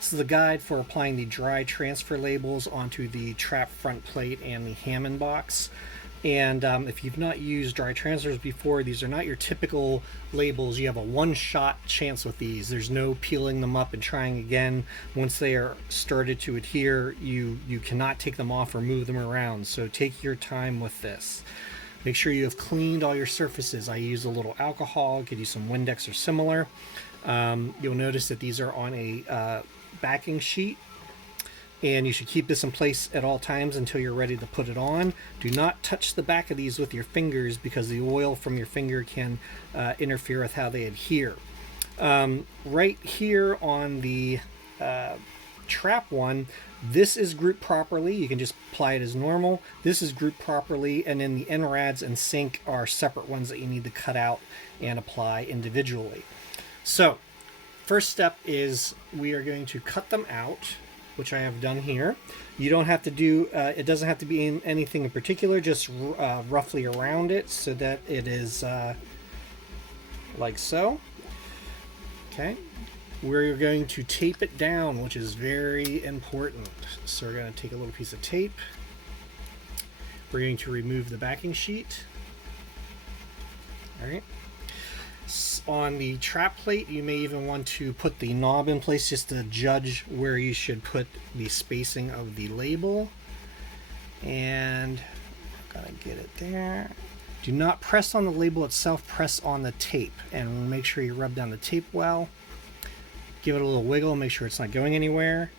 This is a guide for applying the dry transfer labels onto the trap front plate and the Hammond box. And if you've not used dry transfers before, these are not your typical labels. You have a one-shot chance with these. There's no peeling them up and trying again. Once they are started to adhere, you cannot take them off or move them around. So take your time with this. Make sure you have cleaned all your surfaces. I use a little alcohol, could use some Windex or similar. You'll notice that these are on a backing sheet, and you should keep this in place at all times until you're ready to put it on. Do not touch the back of these with your fingers because the oil from your finger can interfere with how they adhere. Right here on the trap one, this is grouped properly. You can just apply it as normal. This is grouped properly, and then the NRADs and sync are separate ones that you need to cut out and apply individually. So first step is we are going to cut them out, which I have done here. You don't have to do, it doesn't have to be in anything in particular, just roughly around it so that it is like so. Okay. We're going to tape it down, which is very important. So we're going to take a little piece of tape. We're going to remove the backing sheet. All right. On the trap plate, you may even want to put the knob in place just to judge where you should put the spacing of the label. And I'm gonna get it there. Do not press on the label itself, press on the tape, and make sure you rub down the tape well. Give it a little wiggle, make sure it's not going anywhere.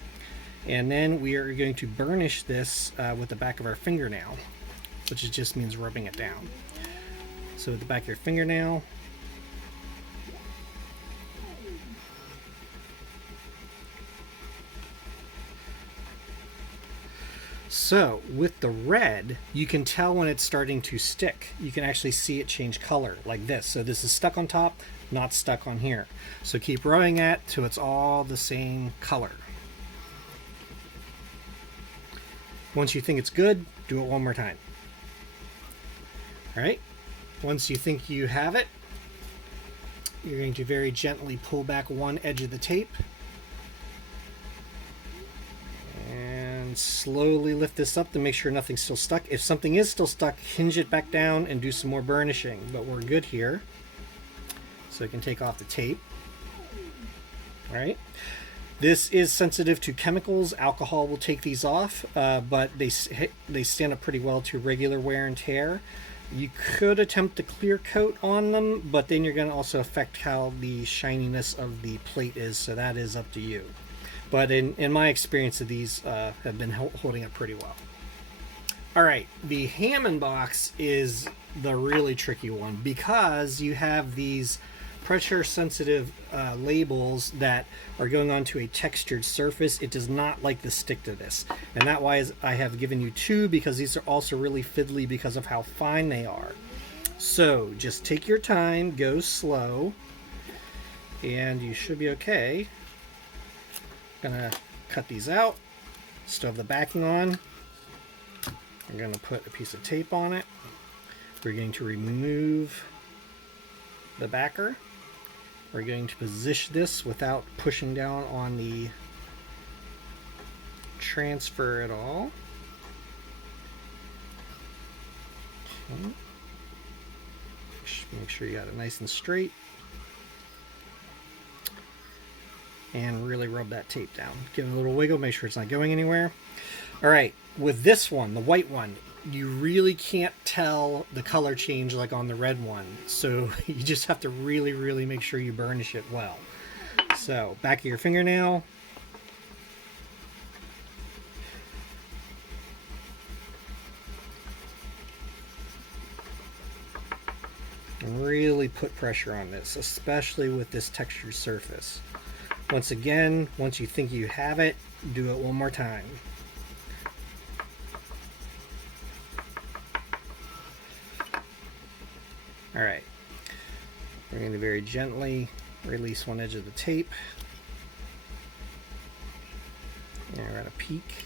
And then we are going to burnish this with the back of our fingernail, which just means rubbing it down. So with the back of your fingernail, so with the red, you can tell when it's starting to stick. You can actually see it change color like this. So this is stuck on top, not stuck on here. So keep rubbing it till it's all the same color. Once you think it's good, do it one more time. All right. Once you think you have it, you're going to very gently pull back one edge of the tape and slowly lift this up to make sure nothing's still stuck. If something is still stuck, hinge it back down and do some more burnishing, but we're good here. So I can take off the tape. All right. This is sensitive to chemicals. Alcohol will take these off, but they stand up pretty well to regular wear and tear. You could attempt to clear coat on them, but then you're going to also affect how the shininess of the plate is, so that is up to you. But in my experience, these have been holding up pretty well. All right, the Hammond box is the really tricky one because you have these pressure sensitive labels that are going onto a textured surface. It does not like to stick to this, and that's why I have given you two, because these are also really fiddly because of how fine they are. So just take your time, go slow, and you should be okay. Gonna cut these out, still have the backing on. I'm gonna put a piece of tape on it. We're going to remove the backer. We're going to position this without pushing down on the transfer at all. Okay. Make sure you got it nice and straight. And really rub that tape down. Give it a little wiggle, make sure it's not going anywhere. All right, with this one, the white one, you really can't tell the color change like on the red one. So you just have to really, really make sure you burnish it well. So back of your fingernail. And really put pressure on this, especially with this textured surface. Once again, once you think you have it, do it one more time. All right, we're going to very gently release one edge of the tape. And we're at a peak.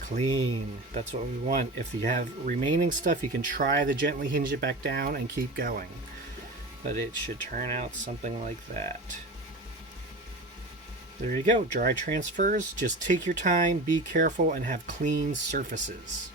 Clean, that's what we want. If you have remaining stuff, you can try to gently hinge it back down and keep going. But it should turn out something like that. There you go, dry transfers. Just take your time, be careful, and have clean surfaces.